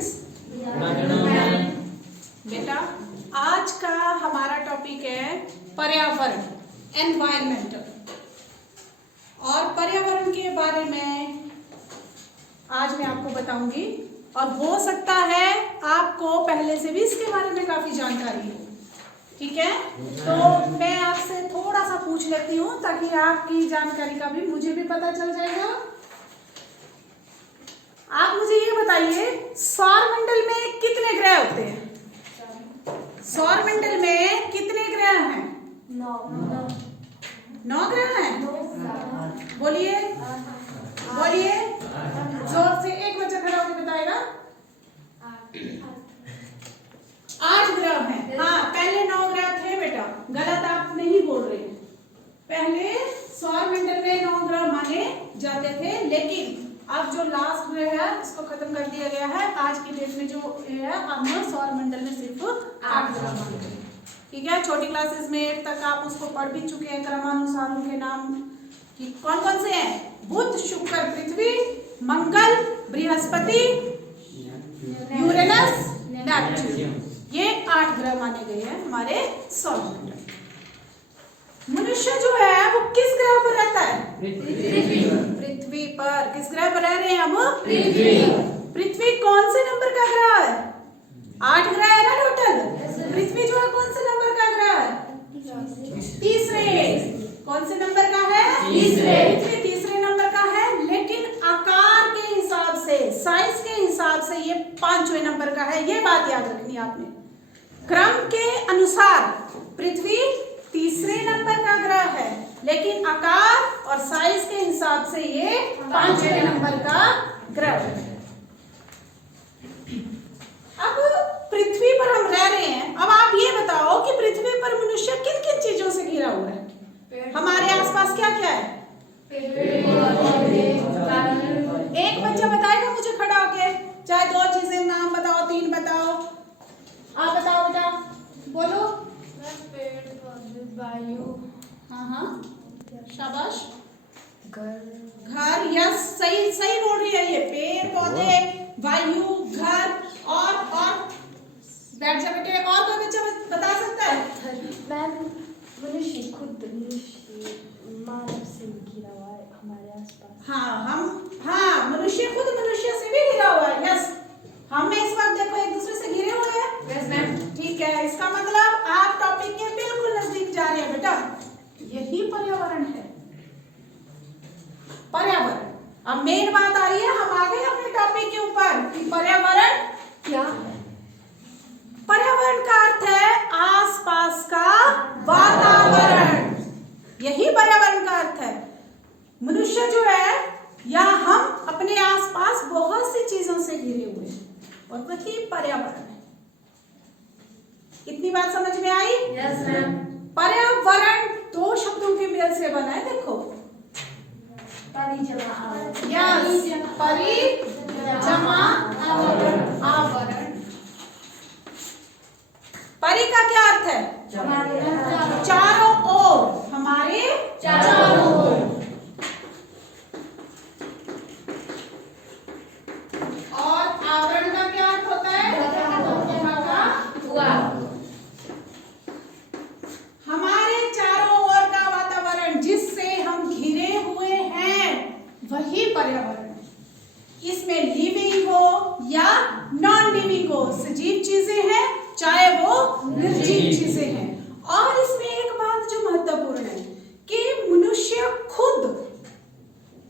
Students, बेटा आज का हमारा टॉपिक है पर्यावरण, एनवायरमेंटल। और पर्यावरण के बारे में आज मैं आपको बताऊंगी और हो सकता है आपको पहले से भी इसके बारे में काफी जानकारी हो। ठीक है, तो मैं आपसे थोड़ा सा पूछ लेती हूँ ताकि आपकी जानकारी का भी मुझे भी पता चल जाएगा। आप मुझे ये बताइए, सौरमंडल में कितने ग्रह होते हैं? सौरमंडल में कितने ग्रह हैं? 9 ग्रह हैं। बोलिए बोलिए जोर से, एक बच्चा खड़ा होकर बताएगा। 8 ग्रह हैं। हाँ, पहले 9 ग्रह थे बेटा, गलत आप नहीं बोल रहे। पहले सौरमंडल में 9 ग्रह माने जाते थे, लेकिन अब जो लास्ट ग्रह है इसको खत्म कर दिया गया है। आज की डेट में जो है, अब सौरमंडल में सिर्फ 8 ग्रह माने गए। ठीक है, छोटी क्लासेस में 8 तक आप उसको पढ़ भी चुके हैं क्रमानुसार उनके नाम कि कौन कौन से हैं। बुध, शुक्र, पृथ्वी, मंगल, बृहस्पति, यूरेनस, नेपच्यून, ये 8 ग्रह माने गए हैं हमारे सौरमंडल। मनुष्य जो है वो किस ग्रह पर रहता है? पृथ्वी पर। किस ग्रह पर रह रहे हैं हम? पृथ्वी कौन से नंबर का ग्रह है? 8 ग्रह है ना टोटल। पृथ्वी जो है कौन से नंबर का ग्रह है? तीसरे। कौन से नंबर का है? तीसरे। पृथ्वी तीसरे नंबर का है, लेकिन आकार के हिसाब से, साइज के हिसाब से ये 5वें नंबर का है। ये बात याद रखनी आपने। क्रम के अनुसार पृथ्वी तीसरे नंबर का ग्रह है, लेकिन आकार और साइज के हिसाब से ये 5वें नंबर का ग्रह है। अब पृथ्वी पर हम रह रहे हैं। अब आप ये बताओ कि पृथ्वी पर मनुष्य किन किन चीजों से घिरा हुआ है? हमारे आसपास क्या क्या है? एक बच्चा बताएगा मुझे खड़ा होके, चाहे 2 चीजें नाम बताओ, 3 बताओ। आप बताओ बेटा, बोलो। वायु। हाँ, शाबाश। घर, यस, सही सही बोल रही है। ये पेड़ पौधे, वायु, घर और बैठ जा बेटे। और कोई बच्चा बता सकता है? मैम, मनुष्य खुद मानव से घिरा हुआ है हमारे आसपास। हाँ, मनुष्य खुद मनुष्य से भी घिरा हुआ है। यस, हम इस वक्त देखो एक दूसरे से घिरे हुए हैं। Yes ma'am. ठीक है, इसका मतलब आप टॉपिक के बिल्कुल नजदीक जा रहे हैं बेटा। यही पर्यावरण है। पर्यावरण। अब मेन बात आ रही है, हम आ गए अपने टॉपिक के ऊपर कि पर्यावरण क्या है। पर्यावरण का अर्थ है आसपास का वातावरण। यही पर्यावरण का अर्थ है। मनुष्य जो है या हम अपने आसपास बहुत सी चीजों से घिरे हुए हैं और वही पर्यावरण है। इतनी बात समझ में आई? Yes ma'am. पर्यावरण 2 शब्दों के मेल से बना है। देखो, परि जमा आवरण। यस, परि जमा आवरण। परि का क्या अर्थ है? चारों ओर, हमारे चारों ओर। और आवरण का क्या अर्थ होता है? हमारे चारों ओर का वातावरण जिससे हम घिरे हुए हैं, वही पर्यावरण है। इसमें लिविंग हो या नॉन लिविंग हो, सजीव चीजें हैं चाहे वो निर्जीव चीजें हैं। और इसमें एक बात जो महत्वपूर्ण है कि मनुष्य खुद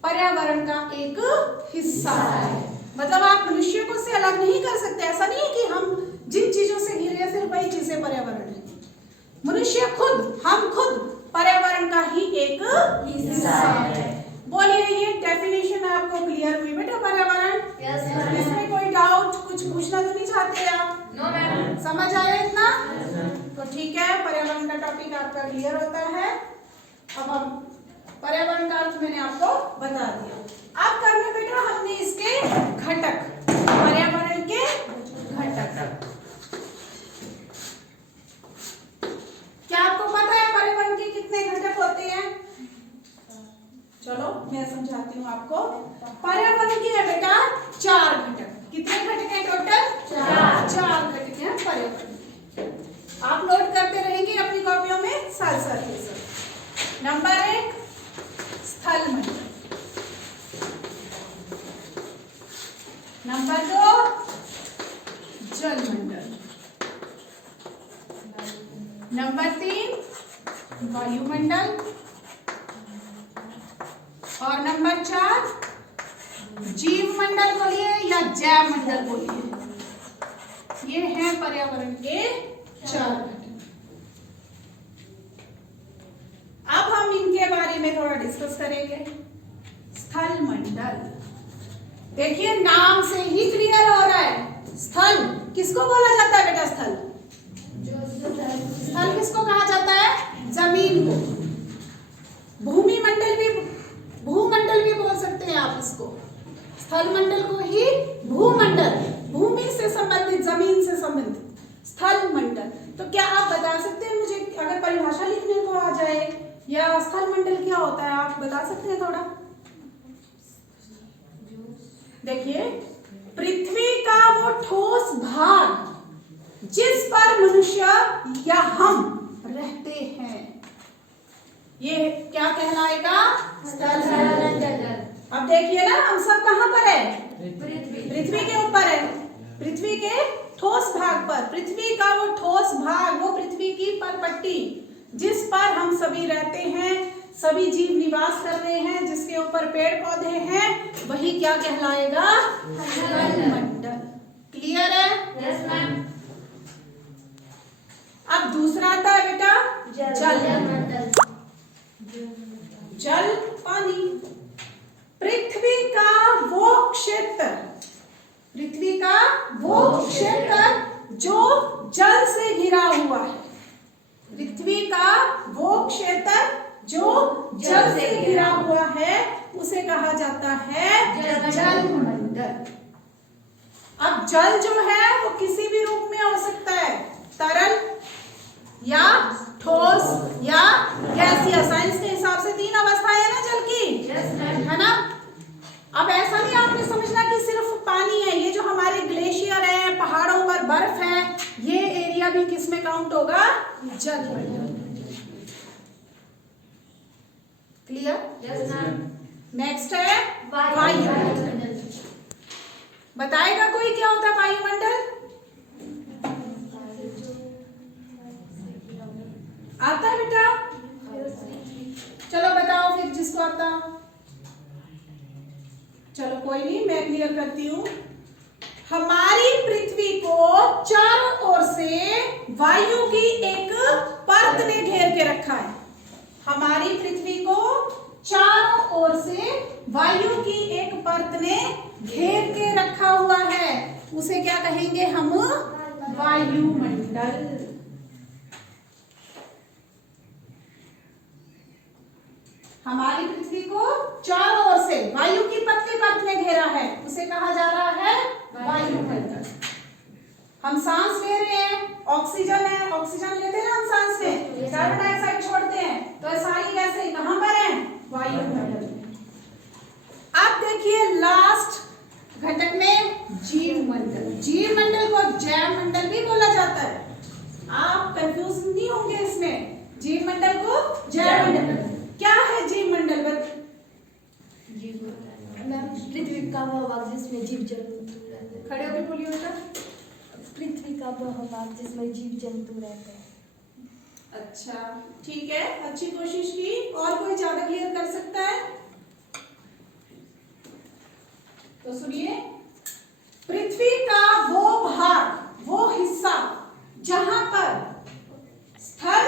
पर्यावरण का एक हिस्सा है। मतलब आप मनुष्य को से अलग नहीं कर सकते। ऐसा नहीं है कि हम जिन चीजों से घिरे हैं सिर्फ वही चीजें पर्यावरण है। मनुष्य खुद, हम खुद पर्यावरण का ही एक हिस्सा है। बोलिए, ये डेफिनेशन आपको क्लियर हुई बेटा पर्यावरण? Yes ma'am. इसमें कोई डाउट, कुछ पूछना तो नहीं चाहते आप? No ma'am. समझ आया इतना? तो ठीक है, पर्यावरण का टॉपिक आपका क्लियर होता है। अब हम पर्यावरण का अर्थ मैंने आपको बता दिया। अब करना बेटा हमने इसके घटक, पर्यावरण के घटक। क्या आपको पता है पर्यावरण के कितने घटक होते हैं? चलो मैं समझाती हूँ आपको। पर्यावरण के है बेटा 4 घटक। कितने घटक है टोटल? पर्यावरण। आप नोट करते रहेंगे अपनी कॉपियों में साथ साथ ये सब। नंबर 1 स्थल मंडल, नंबर 2 जल मंडल, नंबर 3 वायुमंडल और नंबर 4 जीव मंडल बोलिए या जैव मंडल बोलिए। ये हैं पर्यावरण के 4 घटक। अब हम इनके बारे में थोड़ा डिस्कस करेंगे। स्थल मंडल, देखिए नाम से ही क्लियर हो रहा है। स्थल किसको बोला जाता है बेटा? स्थल स्थल किसको कहा जाता है? जमीन को। भूमि मंडल भी, भूमंडल भी बोल सकते हैं आप इसको। स्थल मंडल को ही भूमंडल, भूमि से संबंधित, जमीन से संबंधित स्थल मंडल। तो क्या आप बता सकते हैं मुझे, अगर परिभाषा लिखने को आ जाए या स्थल मंडल क्या होता है, आप बता सकते हैं थोड़ा? देखिए, पृथ्वी का वो ठोस भाग जिस पर मनुष्य या हम रहते हैं, ये क्या कहलाएगा? स्थल मंडल। अब देखिए ना, हम सब कहाँ पर है? पृथ्वी के ऊपर है, पृथ्वी के ठोस भाग पर। पृथ्वी का वो ठोस भाग, वो पृथ्वी की परपट्टी जिस पर हम सभी रहते हैं, सभी जीव निवास कर रहे हैं, जिसके ऊपर पेड़ पौधे हैं, वही क्या कहलाएगा? स्थल मंडल। क्लियर है? Yes ma'am. अब दूसरा आता है बेटा जल मंडल। जल पानी, पृथ्वी का वो क्षेत्र, पृथ्वी का वो क्षेत्र जो जल से घिरा हुआ है। पृथ्वी का वो क्षेत्र जो जल से घिरा हुआ है उसे कहा जाता है जल मंडल। अब जल जो है वो किसी भी रूप में हो सकता है, तरल या ठोस या गैसीय। साइंस के हिसाब से 3 अवस्थाएं है ना जल की, है ना? अब ऐसा नहीं आपने समझना कि सिर्फ पानी है। ये जो हमारे ग्लेशियर है, पहाड़ों पर बर्फ है, ये एरिया भी किस में काउंट होगा? जल मंडल। क्लियर? Yes ma'am. नेक्स्ट है वायुमंडल। बताएगा कोई क्या होता है वायुमंडल? आता है बेटा? चलो बताओ फिर जिसको आता। चलो कोई नहीं, मैं क्लियर करती हूँ। हमारी पृथ्वी को चारों ओर से वायु की एक परत ने घेर के रखा है। हमारी पृथ्वी को चारों ओर से वायु की एक परत ने घेर के रखा हुआ है, उसे क्या कहेंगे हम? वायुमंडल। हमारी पृथ्वी को चारों ओर से वायु की पतली परत ने घेरा है, उसे कहा जा रहा है वायुमंडल। हम सांस ले रहे हैं, ऑक्सीजन है, ऑक्सीजन लेते हैं ना हम सांस में, कार्बन डाइऑक्साइड छोड़ते हैं, तो सारी गैसें कहां पर हैं? वायुमंडल में। अब देखिए लास्ट घटक में जीव मंडल। जीव मंडल को जैव मंडल भी बोला जाता है, आप कंफ्यूज नहीं होंगे इसमें। जीव मंडल को जैव मंडल। क्या है जीव मंडल? पृथ्वी का वह भाग जिसमें जीव जंतु रहते हैं। खड़े होकर बोलिए बेटा। पृथ्वी का वह भाग जिसमें जीव जंतु रहते हैं। अच्छा ठीक है, अच्छी कोशिश की। और कोई ज्यादा क्लियर कर सकता है? तो सुनिए, पृथ्वी का वो भाग, वो हिस्सा जहां पर स्थल,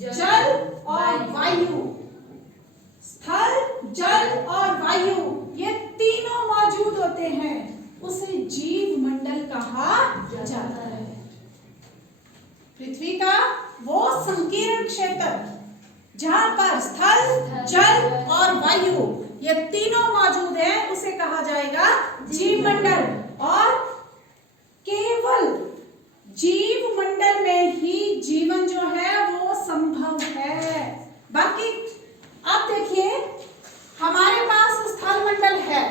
जल और वायु, स्थल, जल और वायु ये तीनों मौजूद होते हैं, उसे जीव मंडल कहा जाता है। पृथ्वी का वो संकीर्ण क्षेत्र जहां पर स्थल, जल और वायु ये तीनों मौजूद हैं, उसे कहा जाएगा जीव मंडल। और केवल जीव मंडल में ही जीवन जो है वो संभव है। बाकी अब देखिए, हमारे पास स्थल मंडल है,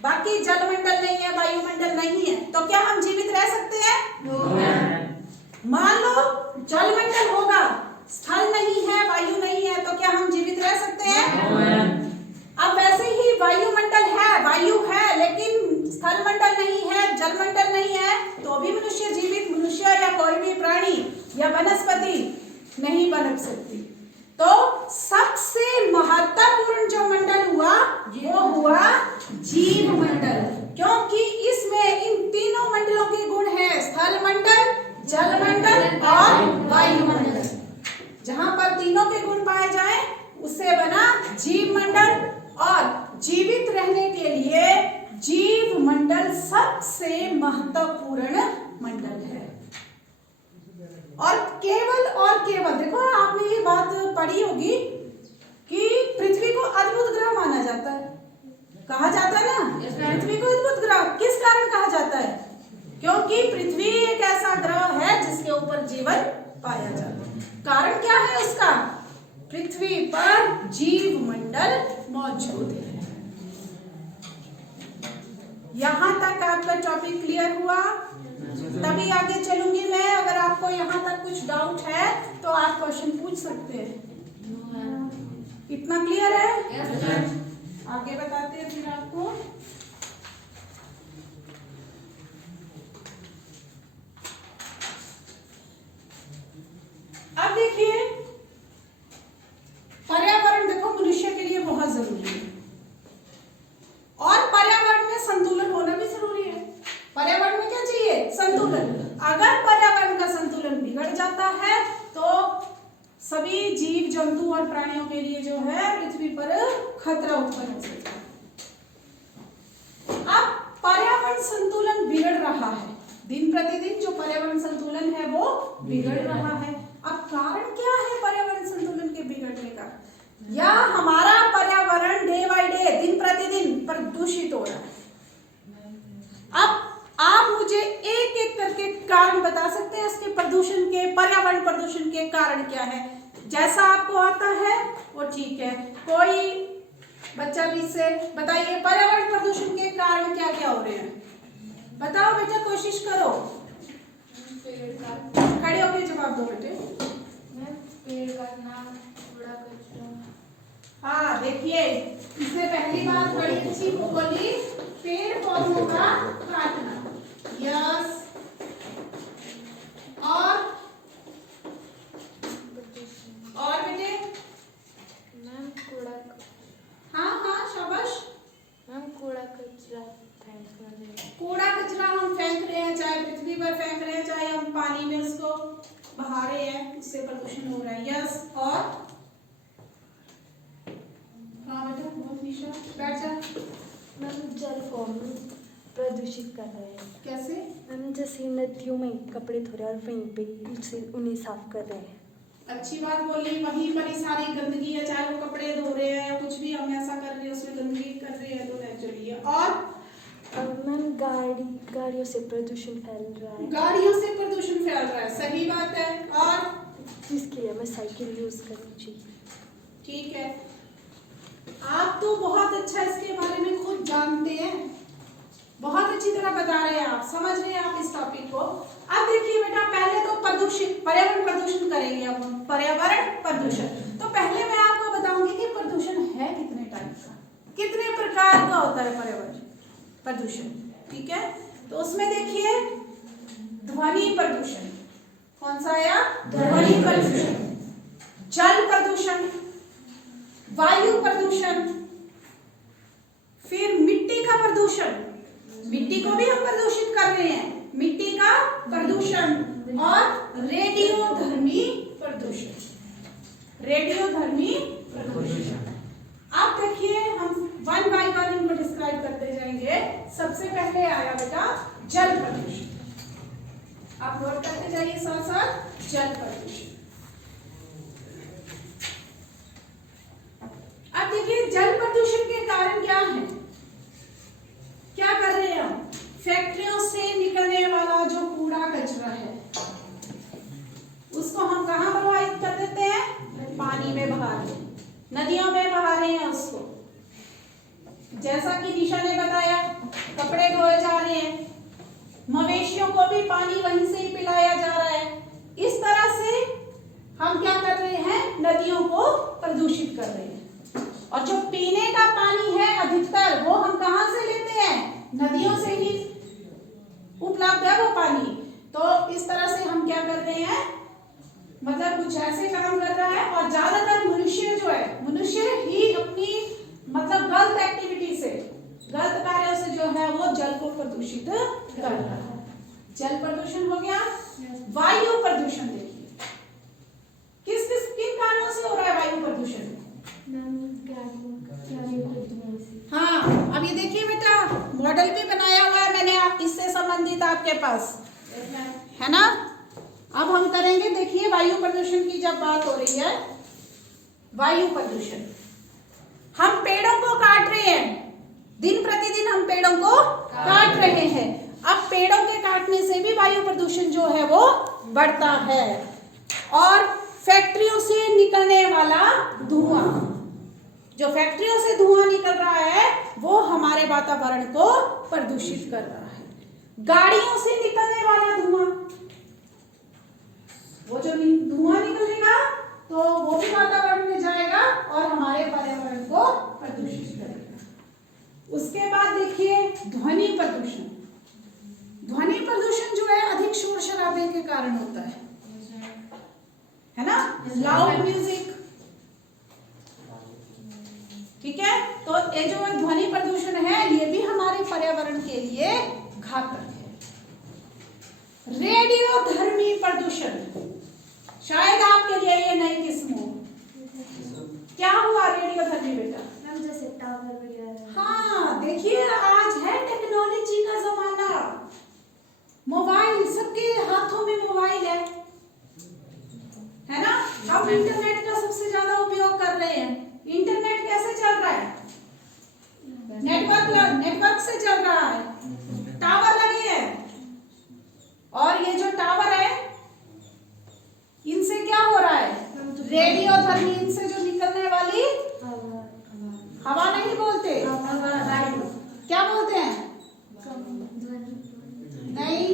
बाकी जल मंडल नहीं है, वायुमंडल नहीं है, तो क्या हम जीवित रह सकते हैं? जलमंडल होगा, स्थल नहीं है, वायु नहीं है, तो क्या हम जीवित रह सकते हैं? अब वैसे ही वायुमंडल है, वायु है, लेकिन स्थलमंडल नहीं है, जलमंडल नहीं है, तो भी मनुष्य या कोई भी प्राणी या वनस्पति नहीं बन सकती। तो सबसे महत्वपूर्ण जो मंडल हुआ वो हुआ जीव मंडल, क्योंकि इसमें इन तीनों मंडलों के गुण हैं, स्थल मंडल, जल मंडल और वायुमंडल। जहां पर तीनों के गुण पाए जाए उससे बना जीव मंडल, और जीवित रहने के लिए जीव मंडल सबसे महत्वपूर्ण मंडल है। और केवल देखो, आपने ये बात पढ़ी होगी कि पृथ्वी को अद्भुत ग्रह माना जाता है, कहा जाता है ना, पृथ्वी को अद्भुत ग्रह किस कारण कहा जाता है? क्योंकि पृथ्वी एक ऐसा ग्रह है जिसके ऊपर जीवन पाया जाता है। कारण क्या है उसका? पृथ्वी पर जीव मंडल मौजूद है। यहां तक आपका टॉपिक क्लियर हुआ? तभी आगे चलूंगी मैं। अगर आपको यहाँ तक कुछ डाउट है तो आप क्वेश्चन पूछ सकते हैं। इतना क्लियर है? आगे बताते हैं फिर आपको। अब देखिए, पर्यावरण देखो मनुष्य के लिए बहुत जरूरी है, और पर्यावरण में संतुलन होना भी जरूरी है। पर्यावरण में क्या चाहिए? संतुलन। अगर पर्यावरण का संतुलन बिगड़ जाता है तो सभी जीव जंतु और प्राणियों के लिए जो है पृथ्वी पर खतरा उत्पन्न हो सकता है। अब पर्यावरण संतुलन बिगड़ रहा है, दिन प्रतिदिन जो पर्यावरण संतुलन है वो बिगड़ रहा है। अब कारण क्या है पर्यावरण संतुलन के बिगड़ने का? या हमारा पर्यावरण डे बाय डे, दिन प्रतिदिन प्रदूषित हो रहा है। अब आप मुझे एक एक करके कारण बता सकते हैं इसके प्रदूषण के, पर्यावरण प्रदूषण के कारण क्या है? जैसा आपको आता है वो ठीक है। कोई बच्चा भी से बताइए पर्यावरण प्रदूषण के कारण क्या क्या हो रहे हैं? बताओ बेटा, कोशिश करो, खड़े होकर जवाब दो बेटे। पेड़ काटना, कूड़ा कचरा। हाँ देखिए, इसने पहली बात बड़ी अच्छी बोली, पेड़ पौधों का काटना। यस, और बेटे? मैम कूड़ा। हाँ शाबाश। मैम कूड़ा कचरा फेंक रहे हैं। कूड़ा कचरा हम फेंक रहे हैं, चाहे पृथ्वी पर फेंक रहे हैं, चाहे हम पानी में उसको बहा रहे हैं, उससे प्रदूषण हो रहा है। यस, और हाँ बेटा, बहुत निशा, बैठ जा। मैम जल को प्रदूषित कर रहे हैं। कैसे? मैम जैसे नदियों में कपड़े धो रहे हैं और वहीं पे उनसे उन्हें साफ कर रहे हैं। अच्छी बात बोली, वहीं पर ही सारी गंदगी है, चाहे वो कपड़े धो रहे हैं या कुछ भी हम ऐसा कर रहे हैं उसमें गंदगी कर रहे हैं तो नेचुरली है। और मैम गाड़ियों से प्रदूषण फैल रहा है। गाड़ियों से प्रदूषण फैल रहा है, सही बात है। और जिसके लिए हमें साइकिल यूज करनी चाहिए। ठीक है, आप तो बहुत अच्छा इसके बारे में खुद जानते हैं, बहुत अच्छी तरह बता रहे हैं आप, समझ रहे हैं आप इस टॉपिक को। अब देखिए बेटा, पहले तो पर्यावरण प्रदूषण करेंगे। अब हम पर्यावरण प्रदूषण, तो पहले मैं आपको बताऊंगी कि प्रदूषण है कितने टाइप का, कितने प्रकार का होता है पर्यावरण प्रदूषण। ठीक है, तो उसमें देखिए ध्वनि प्रदूषण, कौन सा आया? ध्वनि प्रदूषण, जल प्रदूषण, वायु प्रदूषण, फिर मिट्टी का प्रदूषण, मिट्टी को भी हम प्रदूषित कर रहे हैं, मिट्टी का प्रदूषण, और रेडियोधर्मी प्रदूषण, रेडियोधर्मी प्रदूषण। अब देखिए हम वन बाय वन इनको डिस्क्राइब करते जाएंगे। सबसे पहले आया बेटा जल प्रदूषण, आप नोट करते जाइए साथ साथ। जल प्रदूषण, अब देखिए जल प्रदूषण के कारण क्या है, क्या कर रहे हैं हम? फैक्ट्रियों से निकलने वाला जो कूड़ा कचरा है उसको हम कहाँ प्रवाहित कर देते हैं? पानी में बहा रहे हैं, नदियों में बहा रहे हैं उसको। जैसा कि निशा ने बताया, कपड़े धोए जा रहे हैं, मवेशियों को भी पानी वहीं से ही पिलाया जा रहा है। इस तरह से हम क्या कर रहे हैं, नदियों को प्रदूषित कर रहे हैं। और जो पीने का पानी है अधिकतर वो हम कहाँ से लेते हैं, नदियों से ही उपलब्ध है वो पानी। तो इस तरह से हम क्या कर रहे हैं, मतलब कुछ ऐसे काम कर रहा है। और ज्यादातर मनुष्य जो है, मनुष्य ही अपनी मतलब गलत एक्टिविटी से, गलत कार्यों से जो है वो जल को प्रदूषित कर रहा है। जल प्रदूषण हो गया। वायु प्रदूषण देखिए, किन कारणों से हो रहा है वायु प्रदूषण? हाँ, अब ये देखिए बेटा, मॉडल भी बनाया हुआ है मैंने इससे संबंधित आपके पास, है ना। अब हम करेंगे, देखिए वायु प्रदूषण की जब बात हो रही है, वायु प्रदूषण, हम पेड़ों को काट रहे हैं, दिन प्रतिदिन हम पेड़ों को काट रहे हैं। अब पेड़ों के काटने से भी वायु प्रदूषण जो है वो बढ़ता है। और फैक्ट्रियों से निकलने वाला धुआं, जो फैक्ट्रियों से धुआं निकल रहा है वो हमारे वातावरण को प्रदूषित कर रहा है। गाड़ियों से निकलने वाला धुआं, वो जो धुआं निकलेगा तो वो भी वातावरण में जाएगा और हमारे पर्यावरण को प्रदूषित करेगा। उसके बाद देखिए ध्वनि प्रदूषण। ध्वनि प्रदूषण जो है अधिक शोर शराबे के कारण होता है ना, लाउड म्यूजिक, ठीक है। तो ये जो ध्वनि प्रदूषण है ये भी हमारे पर्यावरण के लिए घातक है। रेडियोधर्मी प्रदूषण, शायद आपके लिए ये नई किस्म हो। क्या हुआ रेडियोधर्मी बेटा? जैसे टावर वगैरह। हाँ, देखिए आज है टेक्नोलॉजी का जमाना, मोबाइल, सबके हाथों में मोबाइल है ना। हम इंटरनेट का सबसे ज्यादा उपयोग कर रहे हैं। इंटरनेट कैसे चल रहा है? नेटवर्क से चल रहा है, टावर लगे हैं। और ये जो टावर है इनसे क्या हो रहा है, रेडियोधर्मी, इनसे जो निकलने वाली हवा नहीं बोलते, क्या बोलते हैं? नहीं,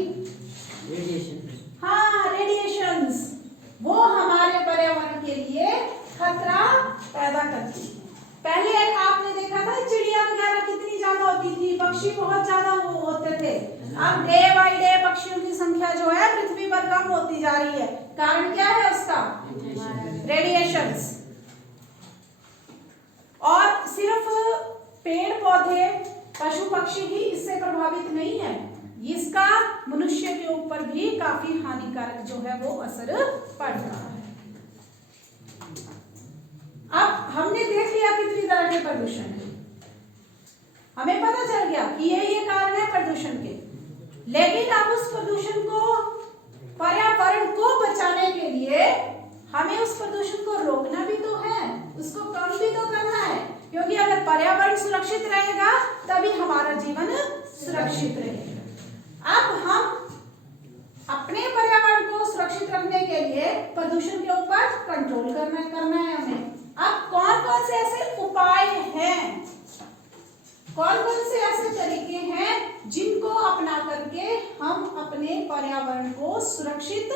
हाँ, रेडिएशंस, वो हमारे पर्यावरण के लिए खतरा पैदा करती है। पहले आपने देखा था चिड़िया वगैरह कितनी ज्यादा होती थी, पक्षी बहुत ज्यादा होते थे। अब डे बाय डे पक्षियों की संख्या जो है पृथ्वी पर कम होती जा रही है। कारण क्या है उसका? रेडिएशंस। और सिर्फ पेड़ पौधे, पशु पक्षी ही इससे प्रभावित नहीं है, इसका मनुष्य के ऊपर भी काफी हानिकारक जो है वो असर पड़ रहा है। अब हमने देख लिया कितनी तरह के प्रदूषण है, हमें पता चल गया कि ये कारण है प्रदूषण के। लेकिन अब उस प्रदूषण को, पर्यावरण को बचाने के लिए हमें उस प्रदूषण को रोकना भी तो है, उसको कम भी तो करना है। क्योंकि अगर पर्यावरण सुरक्षित रहेगा तभी हमारा जीवन सुरक्षित रहेगा। अब हम अपने पर्यावरण को सुरक्षित रखने के लिए प्रदूषण के ऊपर कंट्रोल करना है हमें। अब कौन कौन से ऐसे उपाय हैं, कौन कौन से ऐसे तरीके हैं जिनको अपना करके हम अपने पर्यावरण को सुरक्षित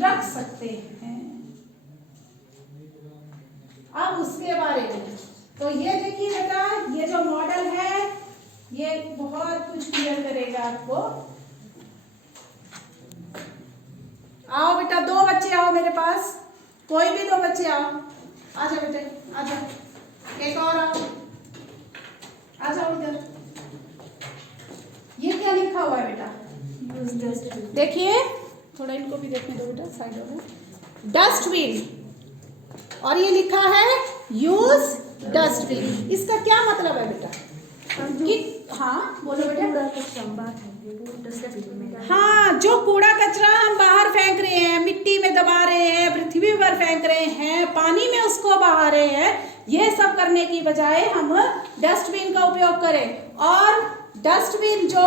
रख सकते हैं? अब उसके बारे में तो ये देखिए बेटा, ये जो मॉडल है ये बहुत कुछ क्लियर करेगा आपको। आओ बेटा, दो बच्चे आओ मेरे पास, कोई भी दो बच्चे आओ, आ जाओ बेटे, आ जाओ, एक और आओ, आ जाओ इधर। ये क्या लिखा हुआ है बेटा? देखिए, थोड़ा इनको भी देखने दो बेटा, साइडों में। डस्टबिन, और ये लिखा है यूज डस्टबिन। इसका क्या मतलब है बेटा? कि हाँ बोलो बेटा। हाँ, जो कूड़ा कचरा हम बाहर फेंक रहे हैं, मिट्टी में दबा रहे हैं, पृथ्वी पर फेंक रहे हैं, पानी में उसको बहा रहे हैं, ये सब करने की बजाय हम डस्टबिन का उपयोग करें। और डस्टबिन, जो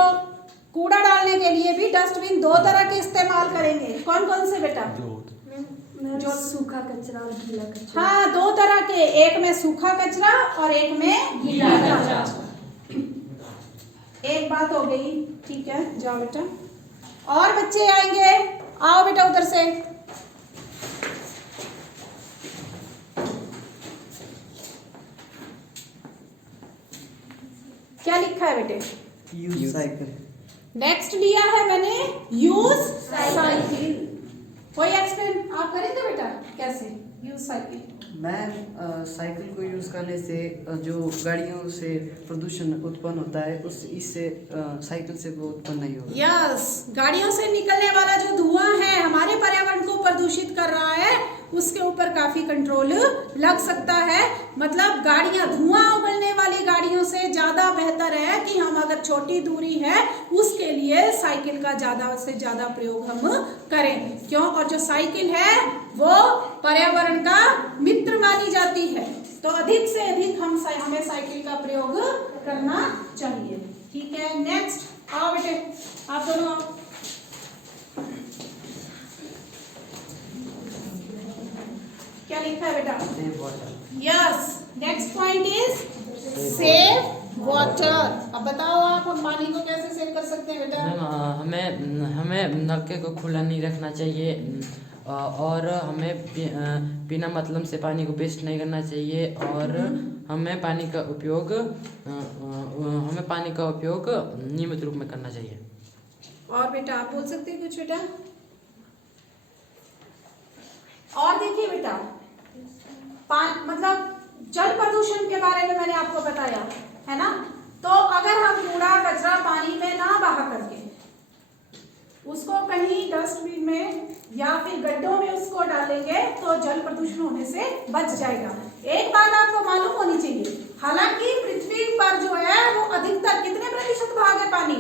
कूड़ा डालने के लिए भी डस्टबिन दो तरह के इस्तेमाल करेंगे। कौन कौन से बेटा? जो सूखा कचरा और गीला कचरा। हाँ, दो तरह के, एक में सूखा कचरा और एक में गीला कचरा। एक बात हो गई, ठीक है, जाओ बेटा। और बच्चे आएंगे, आओ बेटा उधर से। क्या लिखा है बेटे? Use cycle. नेक्स्ट लिया है मैंने यूज साइकिल। कोई एक्सप्लेन आप करेंगे बेटा कैसे यूज साइकिल? मैम साइकिल को यूज करने से जो गाड़ियों से प्रदूषण उत्पन्न होता है उस इससे साइकिल से वो उत्पन्न नहीं होगा। यस, गाड़ियों से निकलने वाला जो धुआं है हमारे पर्यावरण को प्रदूषित कर रहा है, उसके ऊपर काफी कंट्रोल लग सकता है। मतलब गाड़ियां धुआं उगलने वाली गाड़ियों से ज्यादा बेहतर है कि हम अगर छोटी दूरी है उसके लिए साइकिल का ज्यादा से ज्यादा प्रयोग हम करें। क्यों? और जो साइकिल है वो पर्यावरण का मित्र मानी जाती है, तो अधिक से अधिक हमें साइकिल का प्रयोग करना चाहिए। ठीक है, नेक्स्ट आओ बेटे, आप दोनों आओ। क्या लिखा है बेटा? Save water. Yes, next point is save water. अब बताओ आप, हम पानी को कैसे सेव कर सकते हैं बेटा? मैम हमें नलके को खुला नहीं रखना चाहिए और हमें बिना मतलब से पानी को वेस्ट नहीं करना चाहिए और हमें पानी का उपयोग नियमित रूप में करना चाहिए। और बेटा आप बोल सकते हैं कुछ बेटा? और देखिए बेटा, मतलब जल प्रदूषण के बारे में मैंने आपको बताया है ना। तो अगर हम कूड़ा कचरा पानी में ना बहा करके उसको कहीं डस्टबिन में या फिर गड्ढों में उसको डालेंगे तो जल प्रदूषण होने से बच जाएगा। एक बात आपको मालूम होनी चाहिए, हालांकि पृथ्वी पर जो है वो अधिकतर कितने प्रतिशत भाग है पानी?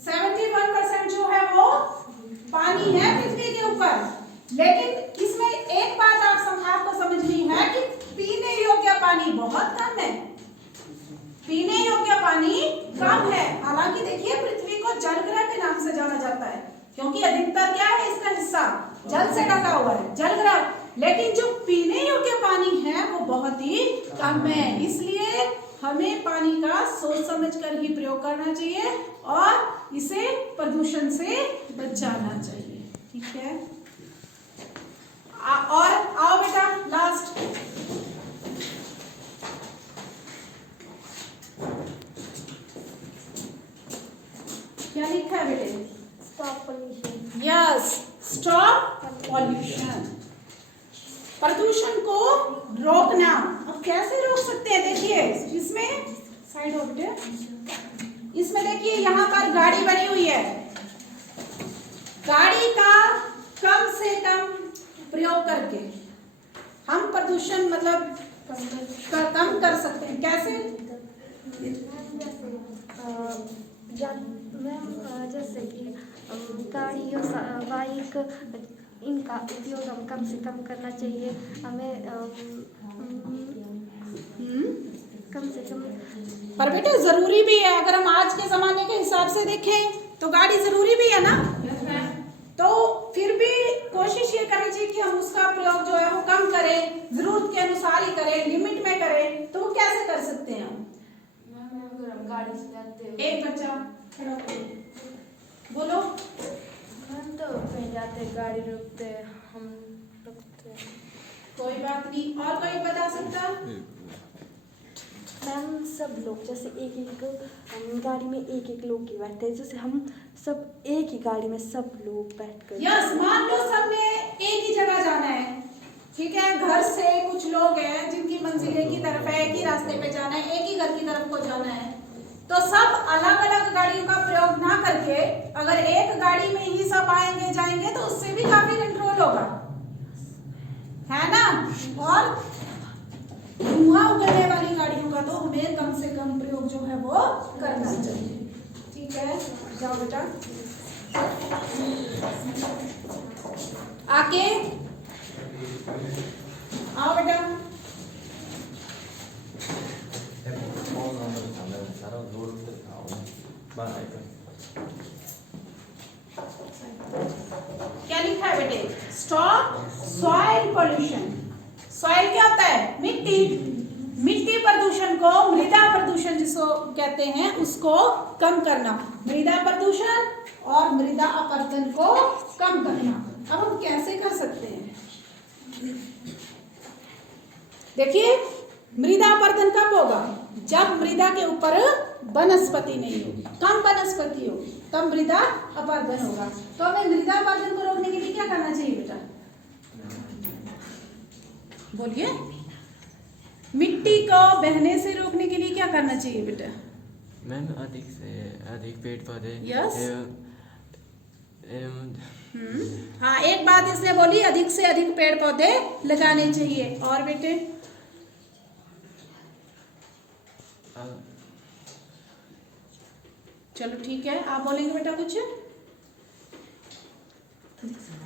71% जो है वो पानी है पृथ्वी के ऊपर। लेकिन इसमें एक बात आपको समझनी है कि पीने योग्य पानी बहुत कम है, पीने योग्य पानी कम है। हालांकि देखिए पृथ्वी को जलग्रह के नाम से जाना जाता है क्योंकि अधिकतर क्या है इसका हिस्सा जल से ढका हुआ है, जलग्रह। लेकिन जो पीने योग्य पानी है वो बहुत ही कम है, इसलिए हमें पानी का सोच समझ कर ही प्रयोग करना चाहिए और इसे प्रदूषण से बचाना चाहिए। ठीक है, और आओ बेटा लास्ट। क्या लिखा है बेटे? Stop pollution. Yes, stop pollution, प्रदूषण को रोकना। अब कैसे रोक सकते हैं? देखिए इसमें साइड हो बेटे, इसमें देखिए यहाँ पर गाड़ी बनी हुई है, गाड़ी का कम से कम प्रयोग करके हम प्रदूषण मतलब कम कर सकते हैं। कैसे? जैसे कि गाड़ी और बाइक, इनका उपयोग हम कम से कम करना चाहिए। हमें कम से कम। पर बेटा जरूरी भी है, अगर हम आज के जमाने के हिसाब से देखें तो गाड़ी जरूरी भी है ना। तो फिर भी कोशिश ये करनी चाहिए कि हम उसका प्रयोग जो है वो कम करें, जरूरत के अनुसार ही करें, लिमिट में करें। तो वो कैसे कर सकते हैं हम? गाड़ी से जाते हैं, एक बच्चा खड़ा करो, बोलो। हम तो कहीं जाते गाड़ी रोकते, हम रोकते। कोई बात नहीं, और कोई बता सकता? मैम सब लोग जैसे एक गाड़ी में एक लोग ही बैठते हैं, जैसे हम सब एक ही गाड़ी में सब लोग बैठकर। यस, मान लो सबने एक ही जगह जाना है, ठीक है, घर से कुछ लोग हैं जिनकी मंजिल एक ही तरफ है, एक ही रास्ते पे जाना है, एक ही घर की तरफ को जाना है, तो सब अलग अलग गाड़ियों का प्रयोग ना करके अगर एक गाड़ी में ही सब आएंगे जाएंगे तो उससे भी काफी कंट्रोल होगा, है ना। और धुआं उगलने वाली गाड़ियों का तो हमें कम से कम प्रयोग जो है वो करना चाहिए। ठीक है, जाओ बेटा आके आओ बेटा। क्या लिखा है बेटे? Stop soil pollution. सॉइल क्या होता है? मिट्टी। मिट्टी प्रदूषण को, मृदा प्रदूषण जिसको कहते हैं, उसको कम करना। मृदा प्रदूषण और मृदा अपरदन को कम करना। अब हम कैसे कर सकते हैं? देखिए मृदा अपरदन कब होगा? जब मृदा के ऊपर वनस्पति नहीं होगी, कम वनस्पति हो, तब मृदा अपरदन होगा। तो हमें मृदा अपरदन को रोकने के लिए क्या करना चाहिए बेटा? बोलिए। मिट्टी को बहने से रोकने के लिए क्या करना चाहिए बेटा? मैम अधिक से अधिक पेड़ पौधे यस। हाँ, एक बात इसने बोली, अधिक से अधिक पेड़ पौधे लगाने चाहिए। और बेटे? चलो ठीक है, आप बोलेंगे बेटा कुछ?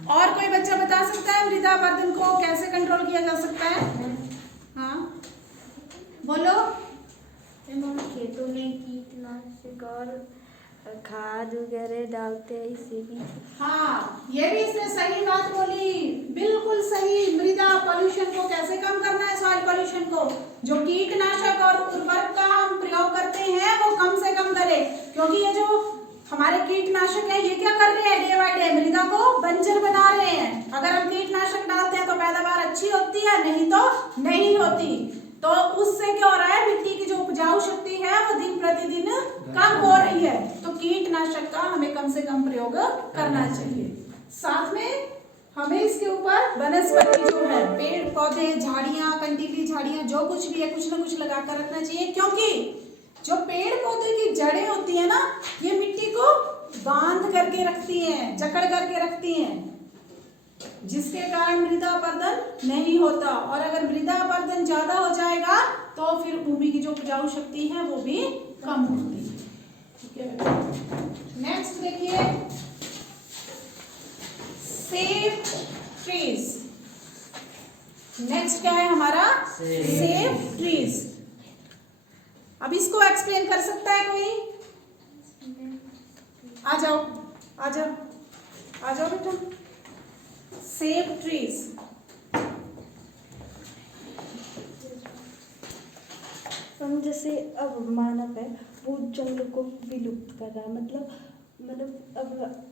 और कोई बच्चा बता सकता है मृदा अपरदन को कैसे कंट्रोल किया जा सकता है? हाँ बोलो। खेतों में कीटनाशक और खाद वगैरह डालते हैं, इससे भी। हाँ, ये भी इसने सही बात बोली, बिल्कुल सही। मृदा पॉल्यूशन को कैसे कम करना है? सॉइल पॉल्यूशन को जो कीटनाशक और उर्वरक का हम प्रयोग करते हैं वो कम से कम करें, क्योंकि ये जो हमारे कीटनाशक है ये क्या कर रहे हैं? डे बाय डे मृदा को बंजर बना रहे हैं। अगर हम कीटनाशक डालते हैं तो पैदावार अच्छी होती है, नहीं तो नहीं होती। तो उससे क्या हो रहा है? मिट्टी की जो उपजाऊ शक्ति है वो दिन प्रतिदिन कम हो रही है। तो कीटनाशक का हमें कम से कम प्रयोग करना चाहिए। साथ में हमें इसके ऊपर वनस्पति जो है, पेड़ पौधे, झाड़ियां, कंटीली झाड़ियां, जो कुछ भी है कुछ ना कुछ लगा कर रखना चाहिए, क्योंकि जो पेड़ पौधे की जड़ें होती है ना, ये मिट्टी को बांध करके रखती हैं, जकड़ करके रखती हैं, जिसके कारण मृदा अपरदन नहीं होता। और अगर मृदा अपरदन ज्यादा हो जाएगा तो फिर भूमि की जो उपजाऊ शक्ति है वो भी कम होती है। ठीक है बेटा, नेक्स्ट देखिए, सेव ट्रीज। नेक्स्ट क्या है हमारा? Save trees. अब इसको एक्सप्लेन कर सकता है कोई? आ जाओ आ जाओ आ जाओ बेटा। Save trees. हम जैसे अब मानव है वो जंगल को विलुप्त कर रहा है, मतलब अब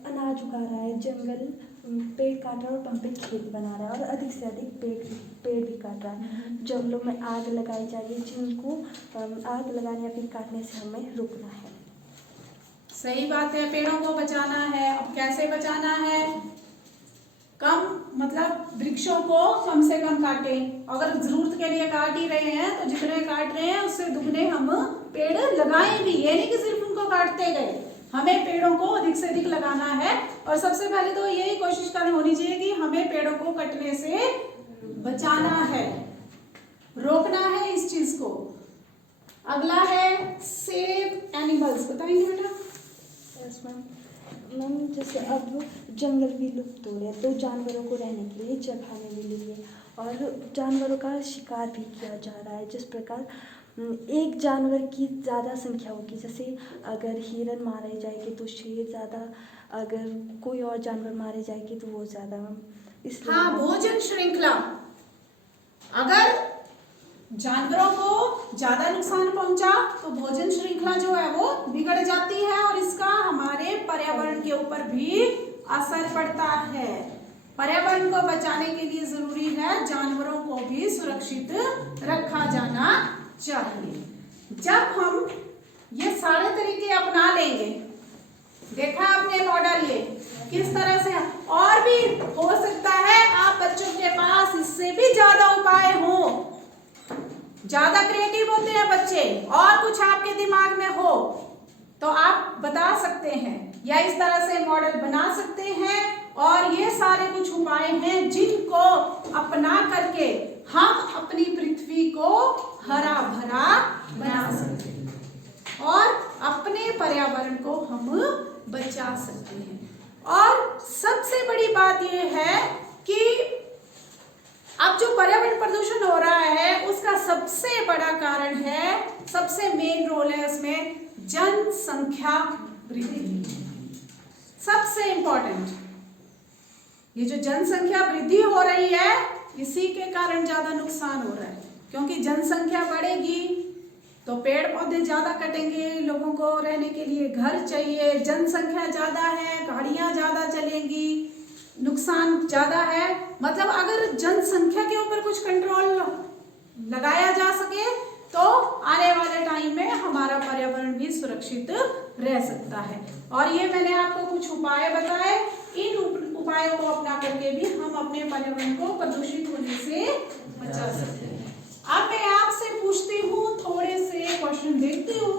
अनाज उगा रहा है, जंगल पेड़ काट रहा है और वहाँ पे खेत बना रहा है, और अधिक से अधिक पेड़ भी काट रहा है। जंगलों में आग लगाई जा रही है, जिनको आग लगाने या फिर काटने से हमें रोकना है। सही बात है, पेड़ों को बचाना है। अब कैसे बचाना है? कम, मतलब वृक्षों को कम से कम काटें। अगर जरूरत के लिए काट ही रहे हैं तो जितने काट रहे हैं उससे दुगने हम पेड़ लगाएं भी। ये नहीं कि सिर्फ उनको काटते गए, हमें पेड़ों को अधिक से अधिक लगाना है। और सबसे पहले तो यही कोशिश करनी होनी चाहिए कि हमें पेड़ों को कटने से बचाना है, रोकना है इस चीज को। अगला है सेव एनिमल्स। बताएंगे बेटा? यस मैम, जैसे अब जंगल भी लुप्त हो रहे हैं तो जानवरों को रहने के लिए जगह नहीं मिल रही है, और जानवरों का शिकार भी किया जा रहा है। जिस प्रकार एक जानवर की ज़्यादा संख्या होगी, जैसे अगर हिरन मारे जाएंगे तो शेर ज़्यादा, अगर कोई और जानवर मारे जाएंगे तो वो ज़्यादा। इसलिए हाँ, भोजन श्रृंखला, अगर जानवरों को ज्यादा नुकसान पहुंचा तो भोजन श्रृंखला जो है वो बिगड़ जाती है, और इसका हमारे पर्यावरण के ऊपर भी असर पड़ता है। पर्यावरण को बचाने के लिए जरूरी है जानवरों को भी सुरक्षित रखा जाना चाहिए। जब हम ये सारे तरीके अपना लेंगे, देखा आपने मॉडल ये किस तरह से, और भी हो सकता है आप बच्चों के पास इससे भी ज्यादा उपाय हो, ज्यादा क्रिएटिव होते हैं बच्चे, और कुछ आपके दिमाग में हो तो आप बता सकते हैं, या इस तरह से मॉडल बना सकते हैं। और ये सारे कुछ उपाय हैं जिनको अपना करके हम अपनी पृथ्वी को हरा भरा बना सकते हैं और अपने पर्यावरण को हम बचा सकते हैं। और सबसे बड़ी बात यह है कि अब जो पर्यावरण प्रदूषण हो रहा है उसका सबसे बड़ा कारण है, सबसे मेन रोल है उसमें जनसंख्या वृद्धि। सबसे इंपॉर्टेंट, ये जो जनसंख्या वृद्धि हो रही है इसी के कारण ज्यादा नुकसान हो रहा है, क्योंकि जनसंख्या बढ़ेगी तो पेड़ पौधे ज्यादा कटेंगे, लोगों को रहने के लिए घर चाहिए, जनसंख्या ज्यादा है, गाड़ियां ज्यादा चलेंगी, नुकसान ज्यादा है। मतलब अगर जनसंख्या के ऊपर कुछ कंट्रोल लगाया जा सके तो आने वाले टाइम में हमारा पर्यावरण भी सुरक्षित रह सकता है। और ये मैंने आपको कुछ उपाय बताए, इन उपायों को अपना करके भी हम अपने पर्यावरण को प्रदूषित होने से बचा सकते हैं। अब मैं आपसे पूछती हूँ, थोड़े से क्वेश्चन देखती हूँ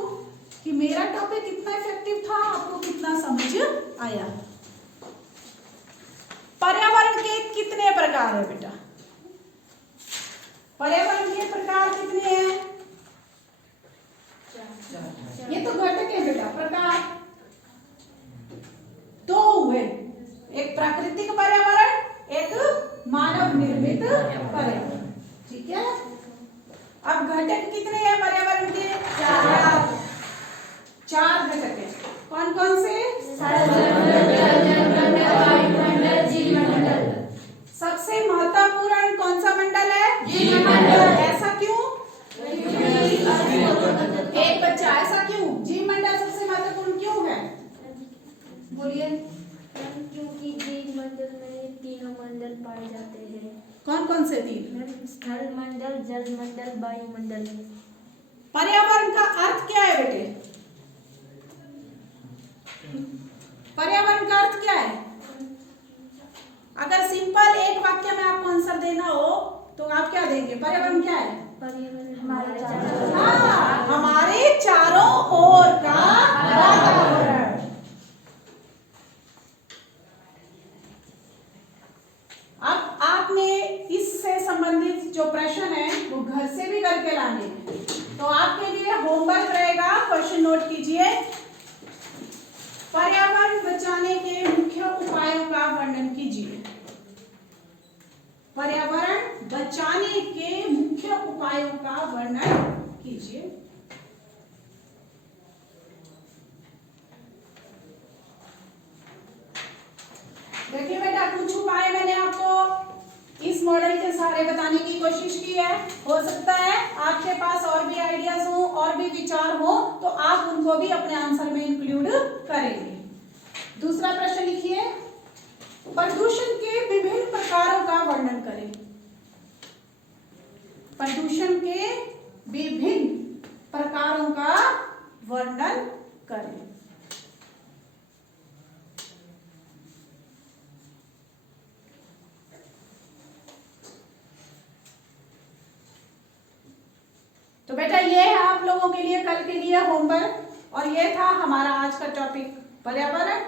कि मेरा टॉपिक कितना इफेक्टिव था, आपको कितना समझ आया। पर्यावरण के कितने प्रकार है बेटा? पर्यावरण के प्रकार कितने हैं? ये तो घटक है बेटा, प्रकार दो हुए, एक प्राकृतिक पर्यावरण, एक मानव निर्मित पर्यावरण। ठीक है, अब घटक कितने हैं पर्यावरण के? चार घटक हैं। कौन कौन से? सबसे महत्वपूर्ण कौन सा मंडल है? जीवमंडल। ऐसा क्यों? एक बच्चा, ऐसा क्यों? जीवमंडल सबसे महत्वपूर्ण क्यों है? बोलिए। क्योंकि जीवमंडल में तीनों मंडल पाए जाते हैं। कौन कौन से तीन? स्थल मंडल, जल मंडल, वायुमंडल। पर्यावरण का अर्थ क्या है बेटे? पर्यावरण का अर्थ क्या है? अगर सिंपल एक वाक्य में आपको आंसर देना हो तो आप क्या देंगे? पर्यावरण क्या है? हमारे चारों ओर का वातावरण। अब आपने इससे संबंधित जो प्रश्न है वो घर से भी करके लाने हैं, तो आपके लिए होमवर्क रहेगा। क्वेश्चन नोट कीजिए। पर्यावरण बचाने के मुख्य उपायों का वर्णन कीजिए। पर्यावरण बचाने के मुख्य उपायों का वर्णन कीजिए। देखिए बेटा, कुछ उपाय मैंने आपको इस मॉडल के सहारे बताने की कोशिश की है। हो सकता है आपके पास और भी आइडियाज हो, और भी विचार हो, तो आप उनको भी अपने आंसर में इंक्लूड करेंगे। दूसरा प्रश्न लिखिए, प्रदूषण के विभिन्न प्रकारों का वर्णन करें। प्रदूषण के विभिन्न प्रकारों का वर्णन करें। तो बेटा ये है आप लोगों के लिए कल के लिए होमवर्क, और ये था हमारा आज का टॉपिक पर्यावरण।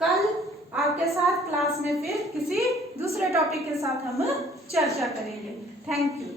कल आपके साथ क्लास में फिर किसी दूसरे टॉपिक के साथ हम चर्चा करेंगे। Thank you.